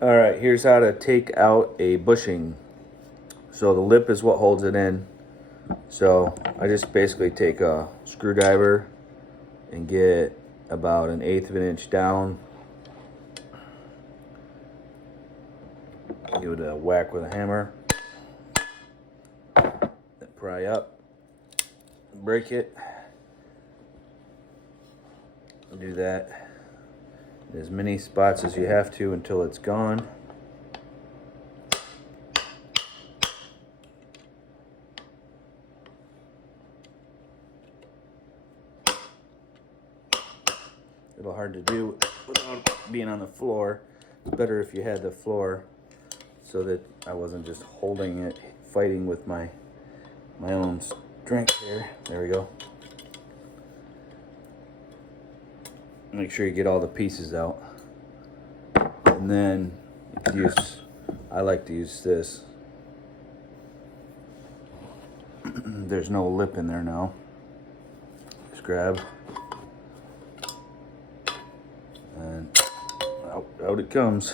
Alright, here's how to take out a bushing. So the lip is what holds it in. So I just basically take a screwdriver and get about 1/8 of an inch down. Give it a whack with a hammer. Then pry up. Break it. Do that in as many spots as you have to until it's gone. A little hard to do without being on the floor. It's better if you had the floor so that I wasn't just holding it, fighting with my own strength here. There we go. Make sure you get all the pieces out. And then I like to use this. There's no lip in there now. Just grab. And out it comes.